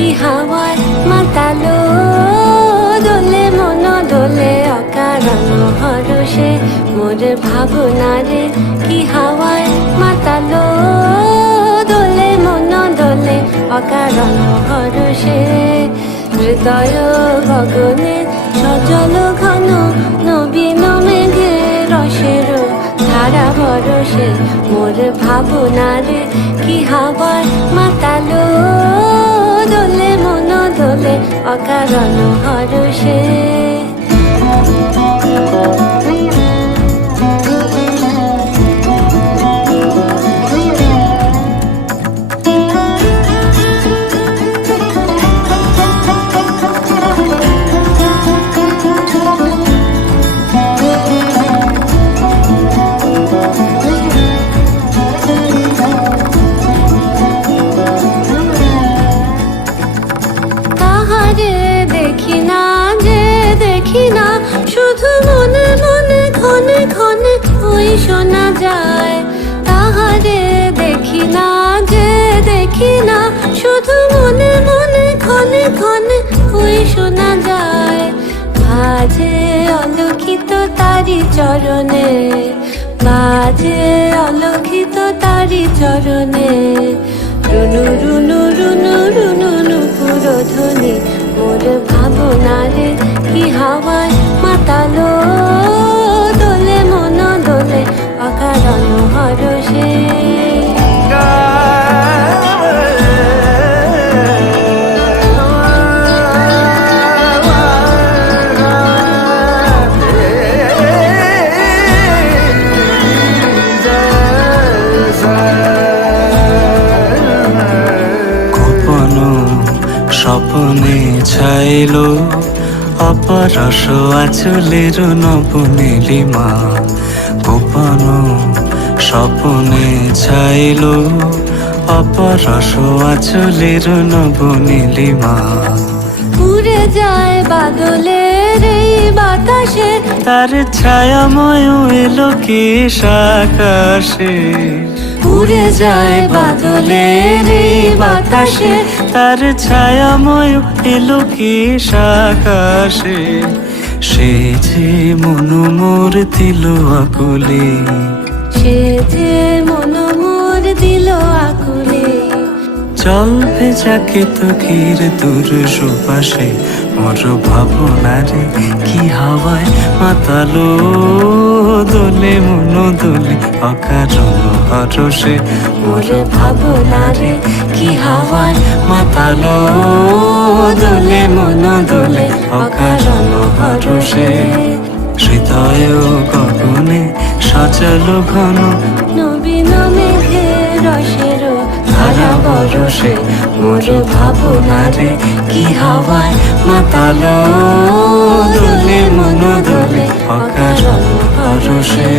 কি হাওয়ায় মাতালো দোলে মন দোলে অকারণ হরষে মোর ভাবনারে কি হাওয়ায় মাতালো দোলে মন দোলে অকারণ হরষে হৃদয় গগনে সজল ঘন নবীন মেঘে রসের ধারা বরসে মোর ভাবনারে কি হাওয়ায় মাতালো দোলে মন দোলে অকারণ হরষে দেখি না যে দেখি না শুধু মনে মনে ক্ষণে ক্ষণে ওই শোনা যায় তাহারে দেখি না যে দেখি না শুধু মনে মনে ক্ষণে ক্ষণে ওই শোনা যায় বাজে অলক্ষিত তারি চরণে বাজে অলক্ষিত তারি চরণে রুনু রুনু রুনু রুনু নুপুর ধ্বনি মোর ভাবনারে কি হাওয়ায় মাতালো দোলে মন দোলে অকারণ হরষে স্বপনে ছাইলো অপরস আচলের নবনীলিমা গোপন স্বপনে ছাইলো অপরস আচলের নবনীলিমা উড়ে যায় বাদলের এই বাতাসে তার ছায়াময় এলো কি আকাশে উড়ে যায় বাদলের এই বাতাসে তার ছায়াময় এলো কি আকাশে সে যে মনু মোর দিল আকুলে সে যে মন মোর দিল আকুলে চল ভেজাকে তো ঘির দূর সুপাশে মোর ভাবনারে কি হাওয়ায় মাতালো দোলে মন দোলে অকারণ হরষে মোর ভাবনারে কি হাওয়ায় মাতালো দোলে মন দোলে অকারণ হরষে হৃদয় গগনে সজল ঘন নবীন মেঘে রসের ধারা বরসে মোর ভাবনারে কি হাওয়ায় মাতালো দোলে মন দোলে অকারণ হরষে।